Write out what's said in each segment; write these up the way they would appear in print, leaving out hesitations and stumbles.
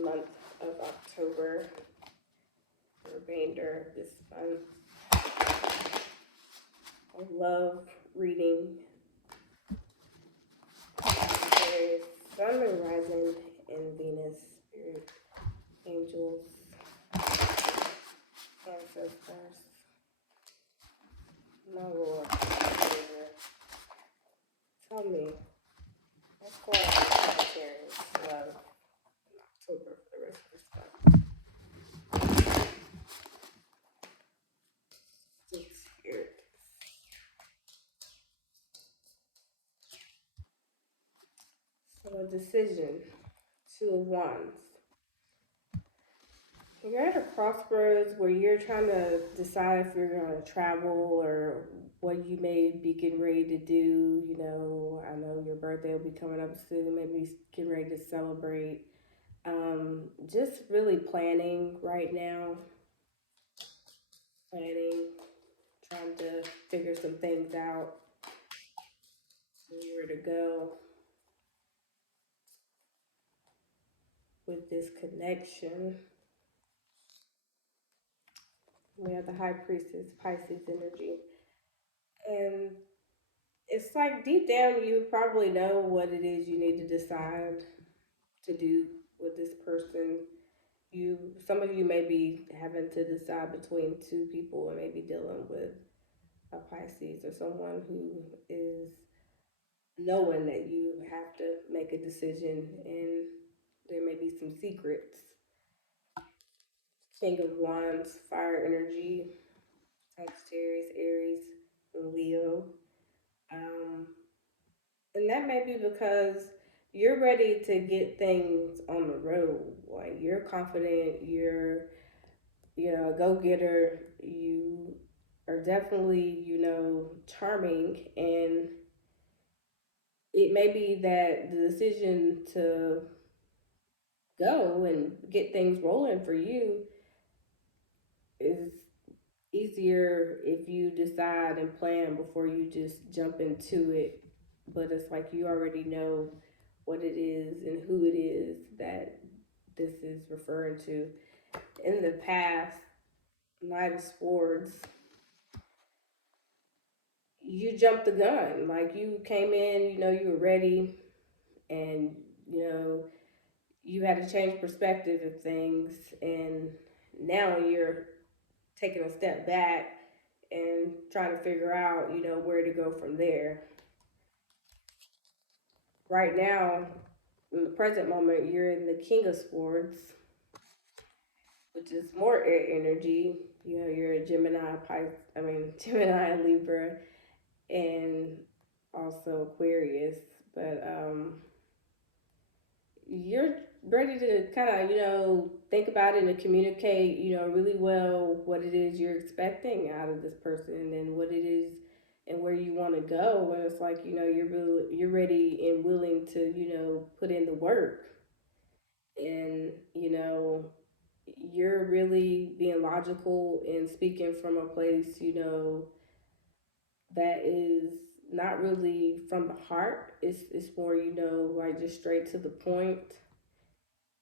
the month of October, the remainder of this month. I love reading Sagittarius, Sun, Moon, Rising, and Venus, Spirit, Angels, Ancestors. My Lord, tell me, what's going on with Sagittarius love in October for the rest of this month? Just here. So a decision, Two of Wands. You're at a crossroads where you're trying to decide if you're going to travel or what you may be getting ready to do. You know, I know your birthday will be coming up soon, maybe getting ready to celebrate. Just really planning right now. Planning, trying to figure some things out, where to go with this connection. We have the High Priestess, Pisces energy. And it's like deep down, you probably know what it is you need to decide to do with this person. Some of you may be having to decide between two people and maybe dealing with a Pisces or someone who is knowing that you have to make a decision and there may be some secrets. King of Wands, fire energy, Sagittarius, Aries, and Leo. Um, and that may be because you're ready to get things on the road. Like you're confident, you're a go getter, you are definitely, charming, and it may be that the decision to go and get things rolling for you is easier if you decide and plan before you just jump into it. But it's like you already know what it is and who it is that this is referring to. In the past, Knight of Swords, you jumped the gun. Like you came in, you were ready, and you had to change perspective of things, and now you're taking a step back and trying to figure out, where to go from there. Right now, in the present moment, you're in the King of Swords, which is more air energy. You're a Gemini, Gemini, Libra, and also Aquarius. But you're ready to kind of, think about it and communicate, really well what it is you're expecting out of this person and what it is and where you want to go. And it's like, you're ready and willing to, put in the work. And, you're really being logical and speaking from a place, that is not really from the heart. It's more, like just straight to the point,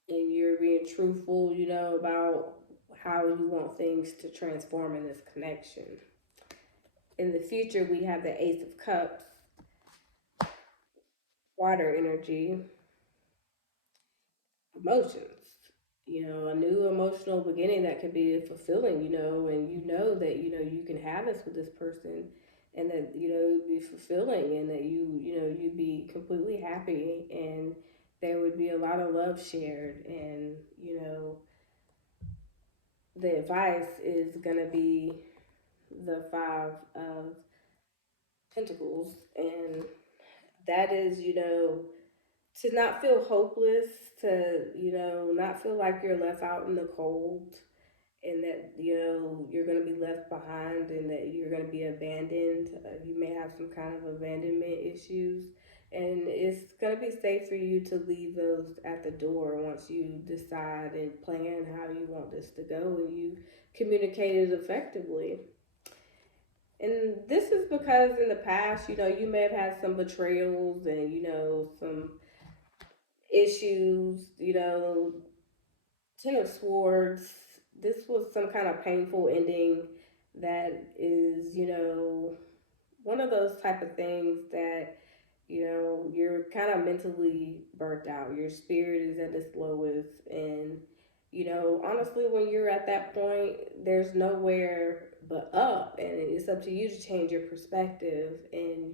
and you're being truthful, about how you want things to transform in this connection. In the future, we have the Ace of Cups, water energy, emotions. A new emotional beginning that could be fulfilling, and that, you can have this with this person and that, it'd be fulfilling and that you'd be completely happy and there would be a lot of love shared and, the advice is going to be the Five of Pentacles, and that is, to not feel hopeless, to, not feel like you're left out in the cold and that, you're going to be left behind and that you're going to be abandoned. You may have some kind of abandonment issues, and it's going to be safe for you to leave those at the door once you decide and plan how you want this to go and you communicate it effectively. And this is because in the past, you may have had some betrayals and, some issues, Ten of Swords, this was some kind of painful ending that is, one of those type of things that, you're kind of mentally burnt out. Your spirit is at its lowest. And, honestly, when you're at that point, there's nowhere but up. And it's up to you to change your perspective and,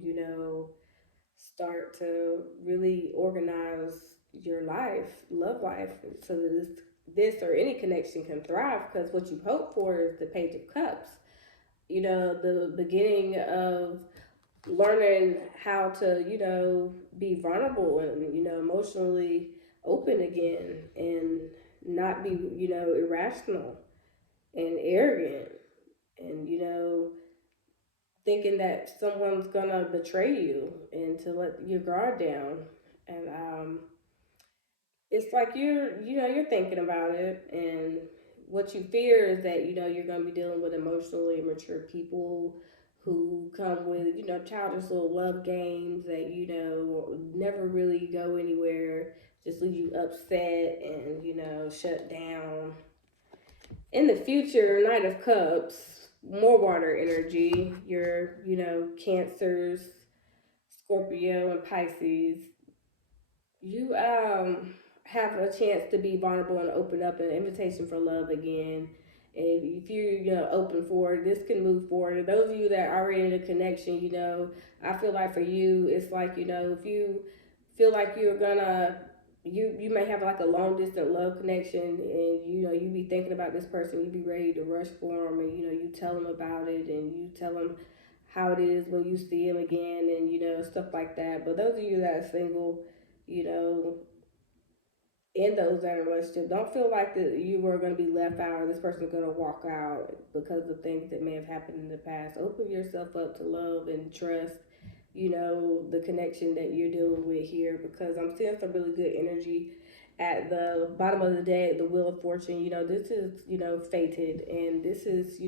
start to really organize your life, love life, so that this or any connection can thrive. Because what you hope for is the Page of Cups. The beginning of learning how to, be vulnerable and, emotionally open again and not be, irrational and arrogant and, thinking that someone's gonna betray you and to let your guard down. And it's like you're thinking about it, and what you fear is that you're going to be dealing with emotionally immature people who come with childish little love games that never really go anywhere, just leave you upset and shut down. In the future, Knight of Cups, more water energy, your Cancers, Scorpio, and Pisces, you have a chance to be vulnerable and open up, an invitation for love again. And if you're open for it, this can move forward. And those of you that are already in a connection, I feel like for you, it's like if you feel like you're gonna you may have like a long distance love connection, and you be thinking about this person, you be ready to rush for them, and you tell them about it, and you tell them how it is when you see him again, and stuff like that. But those of you that are single, you know, in those that are in a relationship, don't feel like that you are going to be left out or this person's going to walk out because of things that may have happened in the past. Open yourself up to love and trust, the connection that you're dealing with here, because I'm seeing some really good energy at the bottom of the day, the Wheel of Fortune. This is, fated, and this is,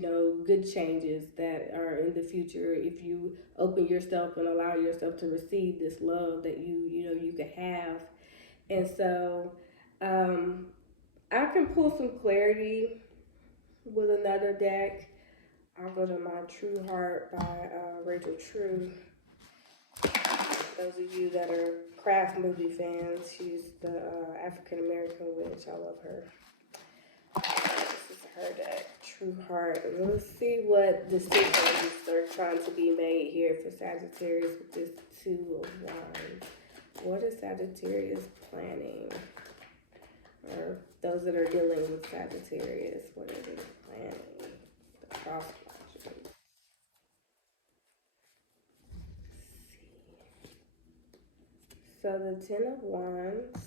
good changes that are in the future if you open yourself and allow yourself to receive this love that you could have. And so, um, I can pull some clarity with another deck. I'll go to my True Heart by Rachel True. Those of you that are craft movie fans, she's the African American witch. I love her. This is her deck, True Heart. Let's see what decisions are trying to be made here for Sagittarius with this Two of Wands. What is Sagittarius planning? Or those that are dealing with Sagittarius, what are they planning? The cross watchers. So the Ten of Wands,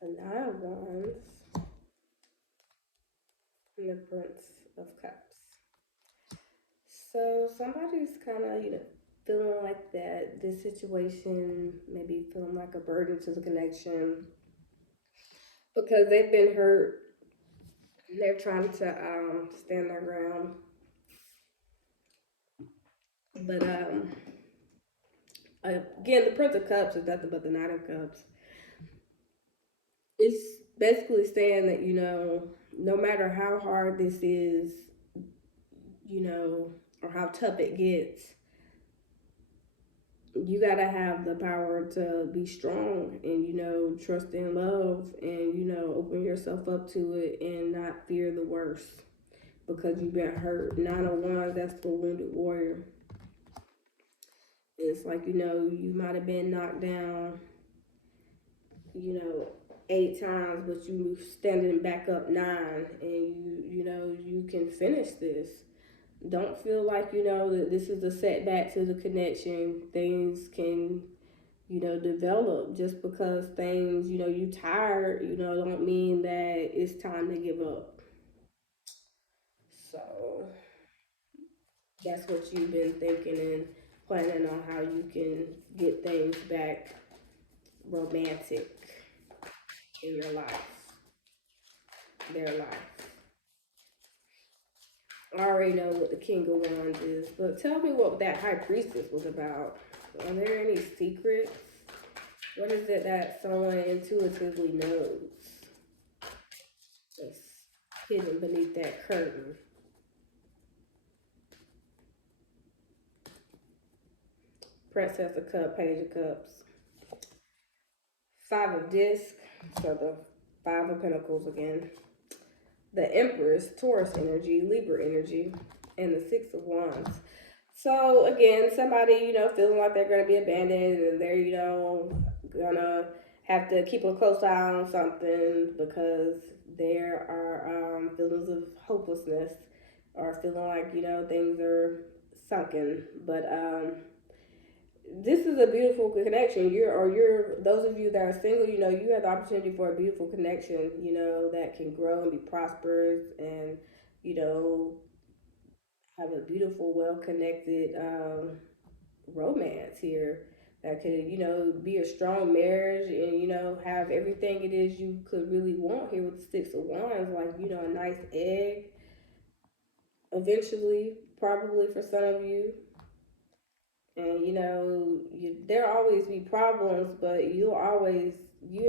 the Nine of Wands, and the Prince of Cups. So somebody's kind of, feeling like that this situation, maybe feeling like a burden to the connection because they've been hurt. They're trying to stand their ground. But again, the Prince of Cups is nothing but the Knight of Cups. It's basically saying that, no matter how hard this is, or how tough it gets, you gotta have the power to be strong and trust in love and open yourself up to it and not fear the worst because you've been hurt. Nine of Wands, that's the wounded warrior. It's like you might have been knocked down 8 times, but you standing back up 9, and you can finish this. Don't feel like that this is a setback to the connection. Things can develop. Just because things you tired don't mean that it's time to give up. So that's what you've been thinking and planning on, how you can get things back romantic in your life, their life. I already know what the King of Wands is, but tell me what that High Priestess was about. Are there any secrets? What is it that someone intuitively knows? hidden beneath that curtain. Princess of Cups, Page of Cups, Five of Discs, so the Five of Pentacles again. The Empress, Taurus energy, Libra energy, and the Six of Wands. So again, somebody, feeling like they're gonna be abandoned and they're, gonna have to keep a close eye on something because there are feelings of hopelessness or feeling like, things are sunken. But this is a beautiful connection. You're those of you that are single, you have the opportunity for a beautiful connection, that can grow and be prosperous and, you know, have a beautiful, well connected romance here that could, be a strong marriage and, have everything it is you could really want here with the Six of Wands, like, a nice egg eventually, probably for some of you. And there always be problems, but you and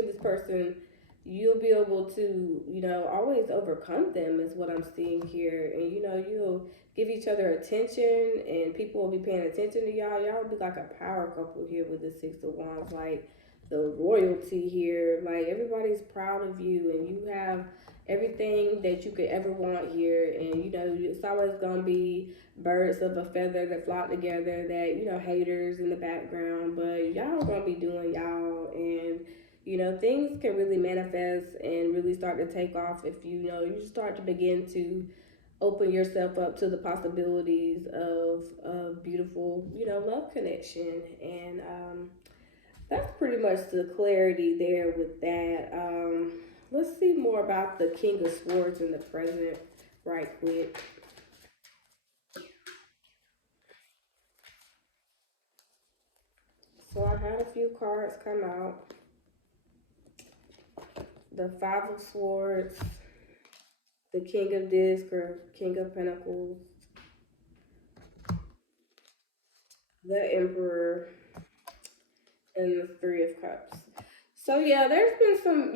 this person, you'll be able to, always overcome them is what I'm seeing here. And you'll give each other attention, and people will be paying attention to y'all. Y'all will be like a power couple here with the Six of Wands, like the royalty here. Like everybody's proud of you, and you have everything that you could ever want here. And it's always gonna be birds of a feather that flock together, that haters in the background, but y'all gonna be doing y'all. And things can really manifest and really start to take off if you start to begin to open yourself up to the possibilities of a beautiful love connection. And that's pretty much the clarity there with that. Let's see more about the King of Swords in the present right quick. So I had a few cards come out. The Five of Swords, the King of Discs or King of Pentacles, the Emperor, and the Three of Cups. So yeah, there's been some,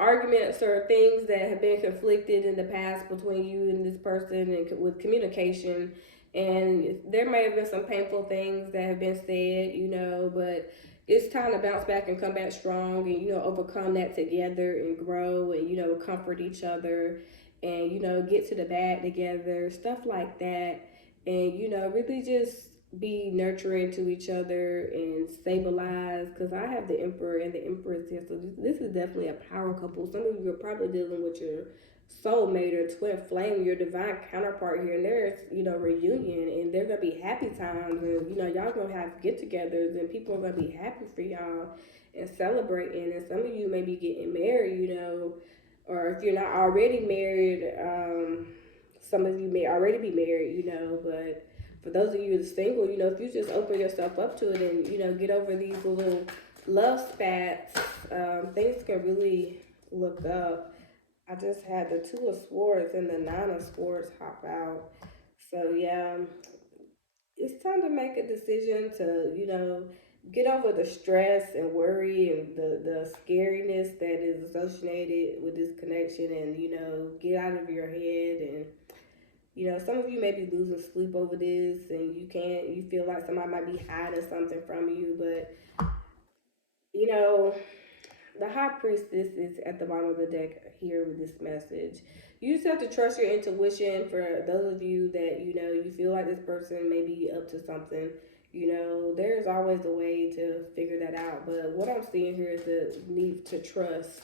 arguments or things that have been conflicted in the past between you and this person and with communication. And there may have been some painful things that have been said, but it's time to bounce back and come back strong and, overcome that together and grow and, comfort each other and, get to the bag together, stuff like that. And, really just be nurturing to each other and stabilize, because I have the Emperor and the Empress here. So this is definitely a power couple. Some of you are probably dealing with your soulmate or twin flame, your divine counterpart here, and there's reunion, and they're gonna be happy times, and y'all gonna have get-togethers, and people are gonna be happy for y'all and celebrating. And some of you may be getting married, or if you're not already married, some of you may already be married, but for those of you that's single, if you just open yourself up to it and get over these little love spats, things can really look up. I just had the Two of Swords and the Nine of Swords hop out. So yeah, it's time to make a decision to, get over the stress and worry and the scariness that is associated with this connection, and, get out of your head. And, some of you may be losing sleep over this, and you feel like somebody might be hiding something from you, but, you know, the High Priestess is at the bottom of the deck here with this message. You just have to trust your intuition. For those of you that you feel like this person may be up to something, there's always a way to figure that out. But what I'm seeing here is the need to trust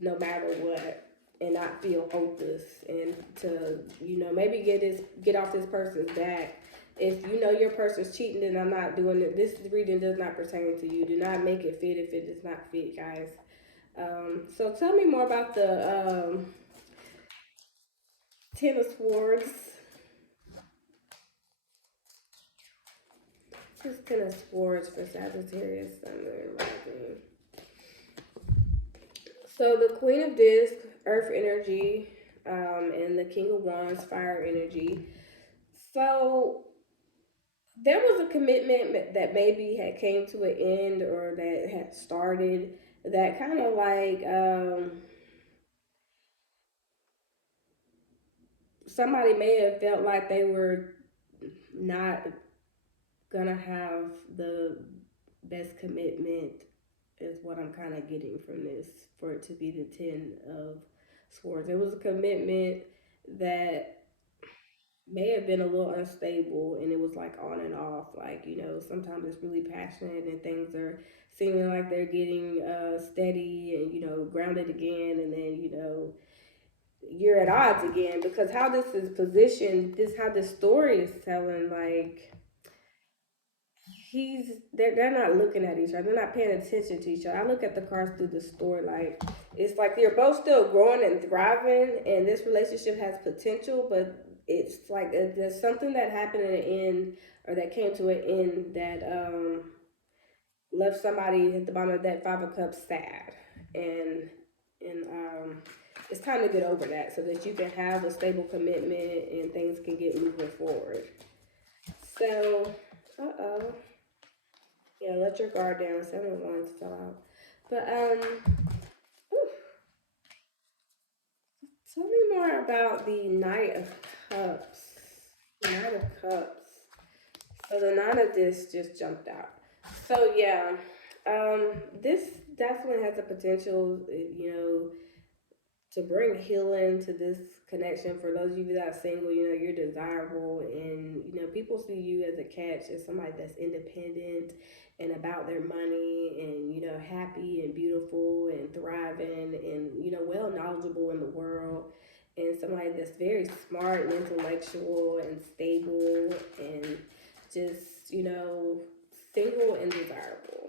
no matter what, and not feel hopeless, and to maybe get off this person's back. If your person's cheating, then I'm not doing it. This reading does not pertain to you. Do not make it fit if it does not fit, guys. So tell me more about the Ten of Swords. This is Ten of Swords for Sagittarius, Sun, Moon, Rising. So the Queen of Discs, Earth energy, and the King of Wands, Fire energy. So there was a commitment that maybe had came to an end, or that had started, that kind of like somebody may have felt like they were not gonna have the best commitment, is what I'm kind of getting from this, for it to be the 10 of swords. It was a commitment that may have been a little unstable, and it was like on and off. Like, sometimes it's really passionate and things are seeming like they're getting steady and, grounded again. And then, you're at odds again, because how this is positioned, how this story is telling, like, they're not looking at each other. They're not paying attention to each other. I look at the cards through the story, like, it's like they're both still growing and thriving, and this relationship has potential, but it's like there's something that happened in the end, or that came to an end, that left somebody at the bottom of that 5 of Cups sad, and it's time to get over that, so that you can have a stable commitment and things can get moving forward. So, yeah, let your guard down. 7 of Wands fell out. But whew, tell me more about the Knight of Cups. Knight of Cups. So the Nine of Discs just jumped out. So yeah, this definitely has the potential, to bring healing to this connection. For those of you that are single, you're desirable, and people see you as a catch, as somebody that's independent and about their money, and happy and beautiful and thriving, and well knowledgeable in the world, and somebody that's very smart and intellectual and stable, and just single and desirable.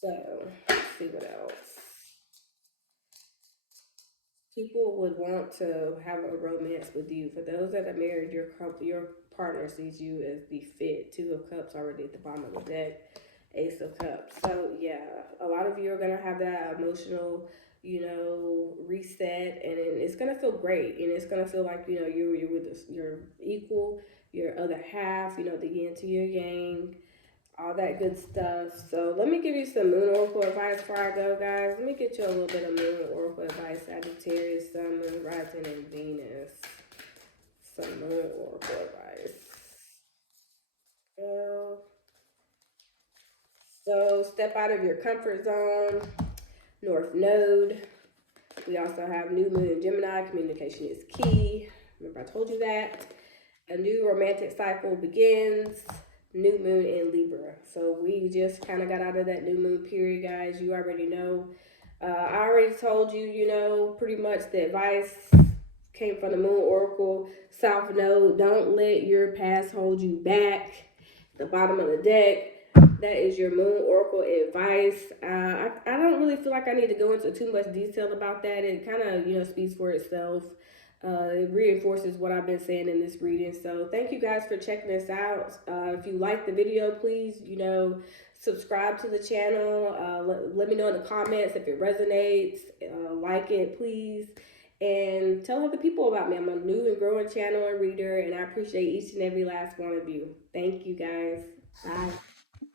So let's see what else. People would want to have a romance with you. For those that are married, your partner sees you as the fit. 2 of Cups already at the bottom of the deck. Ace of Cups. So yeah, a lot of you are gonna have that emotional, reset, and it's gonna feel great, and it's gonna feel like you're with your equal, your other half. The yin to your yang, all that good stuff. So let me give you some moon oracle advice before I go, guys. Let me get you a little bit of moon oracle advice. Sagittarius, Sun, Moon, Rising, and Venus. Some moon oracle advice. So step out of your comfort zone. North Node. We also have new moon in Gemini. Communication is key. Remember, I told you that. A new romantic cycle begins. New moon in Libra. So we just kind of got out of that new moon period, guys. You already know. I already told you, pretty much the advice came from the moon oracle. South Node, don't let your past hold you back. The bottom of the deck, that is your moon oracle advice. I don't really feel like I need to go into too much detail about that. It kind of, speaks for itself. It reinforces what I've been saying in this reading. So thank you guys for checking this out. If you like the video, please, subscribe to the channel. Let me know in the comments if it resonates. Like it, please. And tell other people about me. I'm a new and growing channel and reader, and I appreciate each and every last one of you. Thank you, guys. Bye.